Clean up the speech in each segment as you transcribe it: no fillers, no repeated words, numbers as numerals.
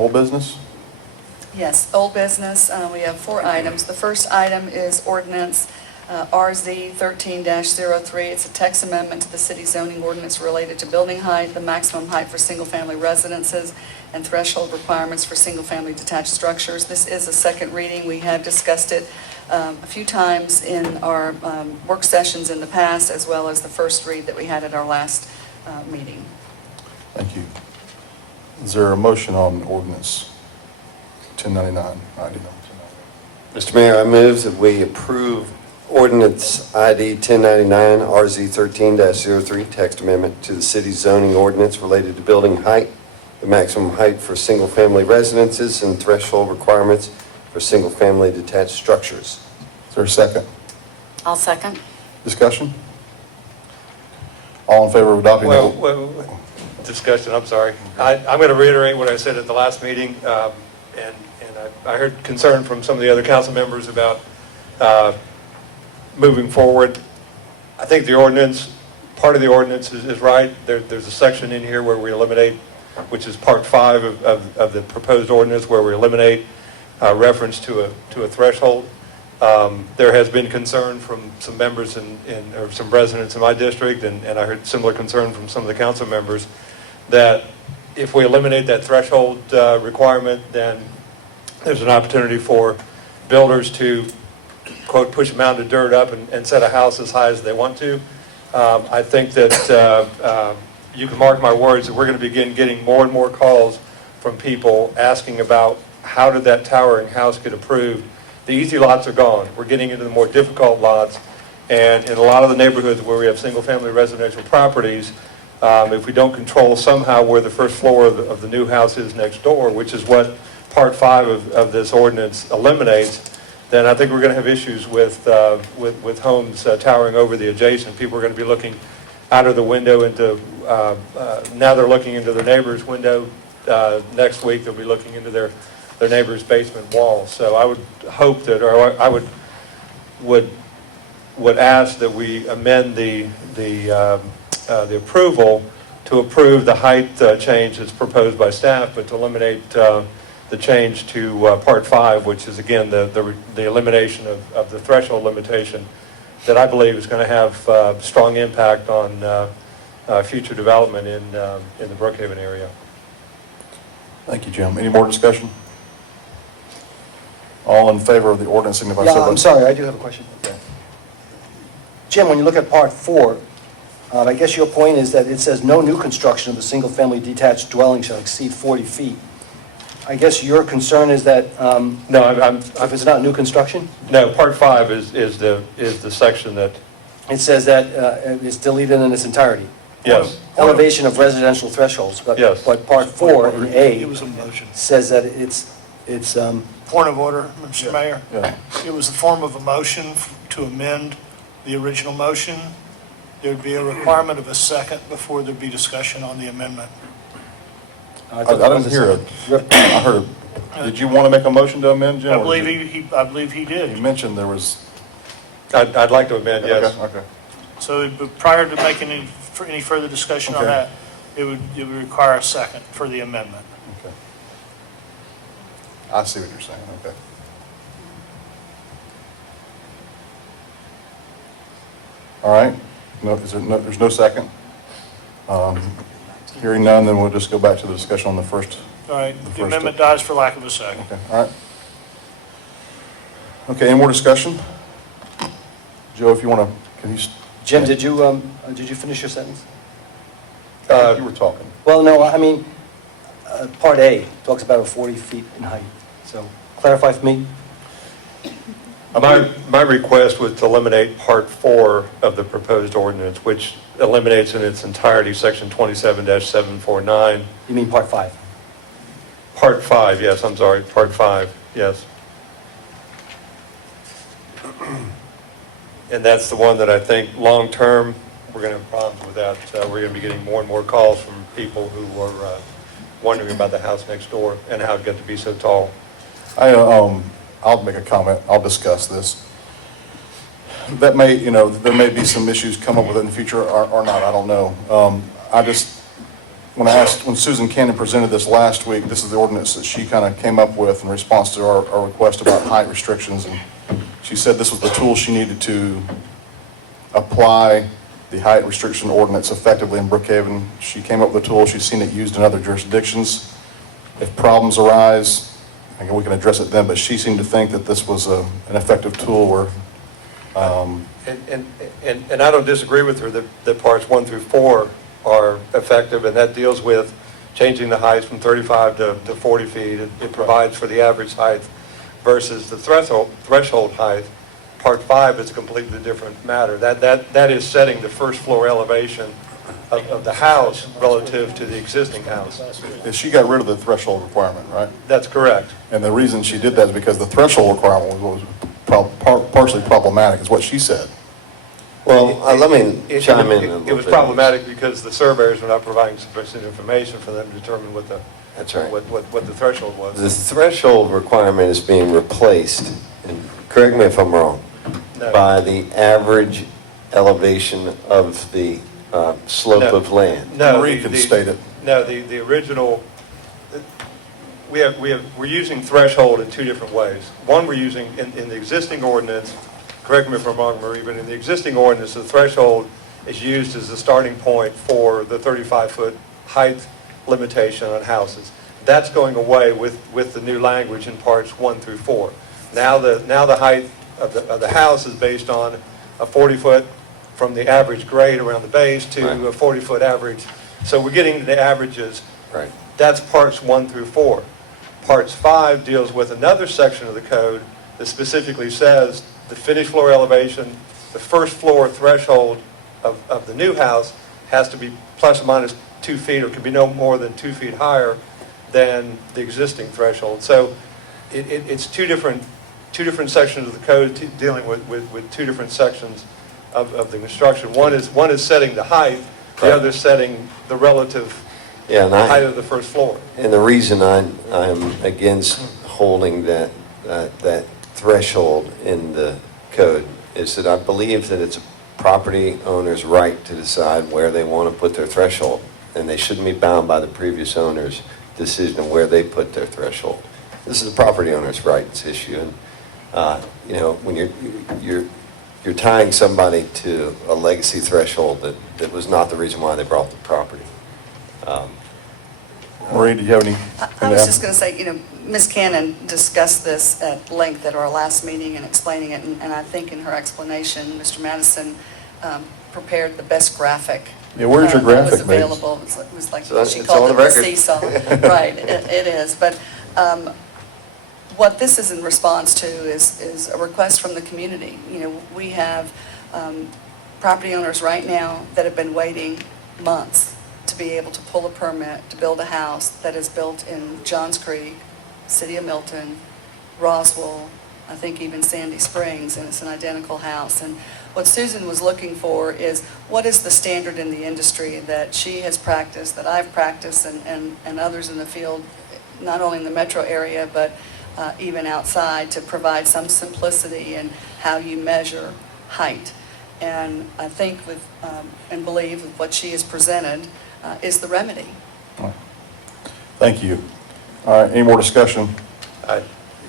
Old business? Yes, old business, we have 4 items. The first item is ordinance RZ 13-03. It's a text amendment to the city zoning ordinance related to building height, the maximum height for single-family residences, and threshold requirements for single-family detached structures. This is a second reading. We have discussed it a few times in our work sessions in the past, as well as the first read that we had at our last meeting. Thank you. Is there a motion on ordinance 1099? Mr. Mayor, I move that we approve ordinance ID 1099 RZ 13-03 text amendment to the city's zoning ordinance related to building height, the maximum height for single-family residences, and threshold requirements for single-family detached structures. Is there a second? I'll second. Discussion? All in favor of adopting? Discussion, I'm sorry. I'm going to reiterate what I said at the last meeting, and I heard concern from some of the other council members about moving forward. I think the ordinance, part of the ordinance is right. There's a section in here where we eliminate, which is part 5 of the proposed ordinance, where we eliminate reference to a threshold. There has been concern from some members or some residents in my district, and I heard similar concern from some of the council members, that if we eliminate that threshold requirement, then there's an opportunity for builders to, quote, push a mound of dirt up and set a house as high as they want to. I think that you can mark my words that we're going to begin getting more and more calls from people asking about how did that towering house get approved. The easy lots are gone. We're getting into the more difficult lots, and in a lot of the neighborhoods where we have single-family residential properties, if we don't control somehow where the first floor of the new house is next door, which is what Part 5 of this ordinance eliminates, then I think we're going to have issues with homes towering over the adjacent. People are going to be looking out of the window into, now they're looking into their neighbor's window. Next week they'll be looking into their neighbor's basement wall. So I would hope that, or I would ask that we amend the approval to approve the height change that's proposed by staff, but to eliminate the change to Part 5, which is again the elimination of the threshold limitation that I believe is going to have strong impact on future development in the Brookhaven area. Thank you, Jim. Any more discussion? All in favor of the ordinance, signify Yeah, so by... I'm sorry, I do have a question. Okay. Jim, when you look at Part 4, I guess your point is that it says no new construction of a single-family detached dwelling shall exceed 40 feet. I guess your concern is that No, if it's not new construction? no. Part 5 is the section that, It says that it's deleted in its entirety. yes. Elevation of residential thresholds. Yes. But Part 4 in It A was a motion. says that it's Point of order, Mr. Mayor. Yeah. It was the form of a motion to amend the original motion. There would be a requirement of a second before there'd be discussion on the amendment. I didn't hear it. I heard it. Did you want to make a motion to amend, Jim? I or believe did I believe he you did. mentioned there was... I'd like to amend, yes. Okay. So but prior to making any further discussion on Okay. that, it would require a second for the amendment. Okay. I see what you're saying, okay. All right, there's no second? Hearing none, then we'll just go back to the discussion on the first. All right, The the first- amendment dies for lack of a second. Okay, all right. Okay, any more discussion? Joe, if you want to, can you? Jim, did you finish your sentence? You were talking. Well, no, I mean, Part A talks about 40 feet in height. So clarify for me. My request was to eliminate Part 4 of the proposed ordinance, which eliminates in its entirety Section 27-749. You mean Part 5? Part 5, yes, I'm sorry, Part 5, yes. And that's the one that I think long-term, we're going to have problems with that. We're going to be getting more and more calls from people who are wondering about the house next door and how it got to be so tall. I'll make a comment. I'll discuss this. That may, there may be some issues come up with it in the future or not. I don't know. when Susan Cannon presented this last week, this is the ordinance that she kind of came up with in response to our request about height restrictions. And she said this was the tool she needed to apply the height restriction ordinance effectively in Brookhaven. She came up with a tool. She's seen it used in other jurisdictions. If problems arise, again, we can address it then, but she seemed to think that this was an effective tool where, And I don't disagree with her that parts 1 through 4 are effective, and that deals with changing the height from 35 to 40 feet. It provides for the average height versus the threshold height. Part 5 is a completely different matter. That is setting the first floor elevation of the house relative to the existing house. she got rid of the threshold requirement, right? That's correct. And the reason she did that is because the threshold requirement was partially problematic, is what she said. Well, let me chime in a little bit. It was problematic because the surveyors were not providing sufficient information for them to determine what the That's right. what the threshold was. The threshold requirement is being replaced, and correct me if I'm wrong, No. by the average elevation of the slope No. of land. No, Marie can state it. No, the original, we're using threshold in two different ways. One, we're using, in the existing ordinance, correct me if I'm wrong, Marie, but in the existing ordinance, the threshold is used as the starting point for the 35-foot height limitation on houses. That's going away with the new language in parts 1 through 4. Now the height of the house is based on a 40-foot from the average grade around the base to Right. a 40-foot average. So we're getting to the averages. Right. That's parts 1 through 4. Parts 5 deals with another section of the code that specifically says the finished floor elevation, the first floor threshold of the new house has to be plus or minus 2 feet, or can be no more than 2 feet higher than the existing threshold. So it's two different sections of the code dealing with two different sections of the construction. One is setting the height, the Right. other is setting the relative Yeah, and height of the first floor. And the reason I'm against holding that threshold in the code is that I believe that it's a property owner's right to decide where they want to put their threshold, and they shouldn't be bound by the previous owner's decision of where they put their threshold. This is a property owner's rights issue, and when you're tying somebody to a legacy threshold that was not the reason why they bought the property. Marie, do you have any? I was just going to say, Ms. Cannon discussed this at length at our last meeting and explaining it, and I think in her explanation, Mr. Madison prepared the best graphic. Yeah, where's your That was graphic, Maeve? available. It was like, So she it's called on it the the record. seesaw. Right, it is. But what this is in response to is a request from the community. We have property owners right now that have been waiting months to be able to pull a permit to build a house that is built in Johns Creek, City of Milton, Roswell, I think even Sandy Springs, and it's an identical house. And what Susan was looking for is, what is the standard in the industry that she has practiced, that I've practiced, and others in the field, not only in the metro area, but even outside, to provide some simplicity in how you measure height. And I think and believe with what she has presented is the remedy. Thank you. All right, any more discussion?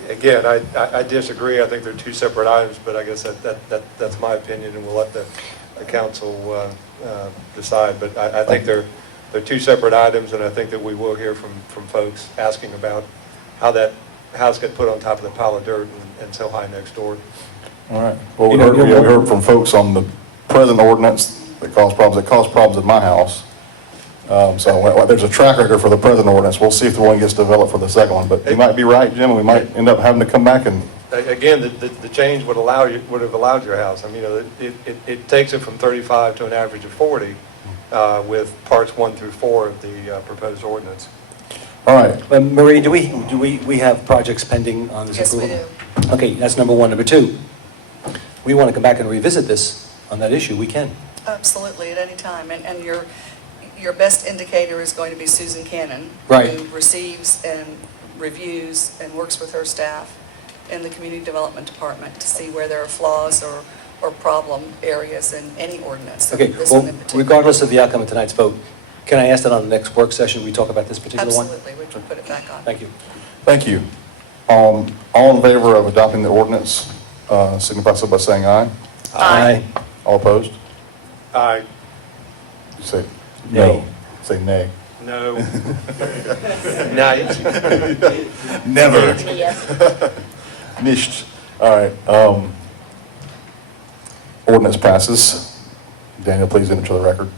Again, I disagree. I think they're two separate items, but I guess that's my opinion, and we'll let the council decide. But I think they're two separate items, and I think that we will hear from folks asking about how that house got put on top of the pile of dirt and so high next door. All right. Well, we heard from folks on the present ordinance that caused problems. It caused problems at my house. So there's a track record for the present ordinance. We'll see if the one gets developed for the second one. But you might be right, Jim. We might end up having to come back and, Again, the change would have allowed your house. I mean, it takes it from 35 to an average of 40 with parts 1 through 4 of the proposed ordinance. all right. Marie, do we have projects pending on this Yes, we approval? do. Okay, that's number one. Number two, we want to come back and revisit this on that issue, we can. Absolutely, at any time. And your best indicator is going to be Susan Cannon. Right. Who receives and reviews and works with her staff in the Community Development Department to see where there are flaws or problem areas in any ordinance. Okay, This well, one in particular. regardless of the outcome of tonight's vote, Can I ask that on the next work session, we talk about this particular one? Absolutely, we can put it back on. Thank you. Thank you. All in favor of adopting the ordinance, signify so by saying aye. Aye. All opposed? Aye. You say Nay. no. Say nay. No. Night. Never. Nicht. All right. Ordinance passes. Daniel, please enter to the record.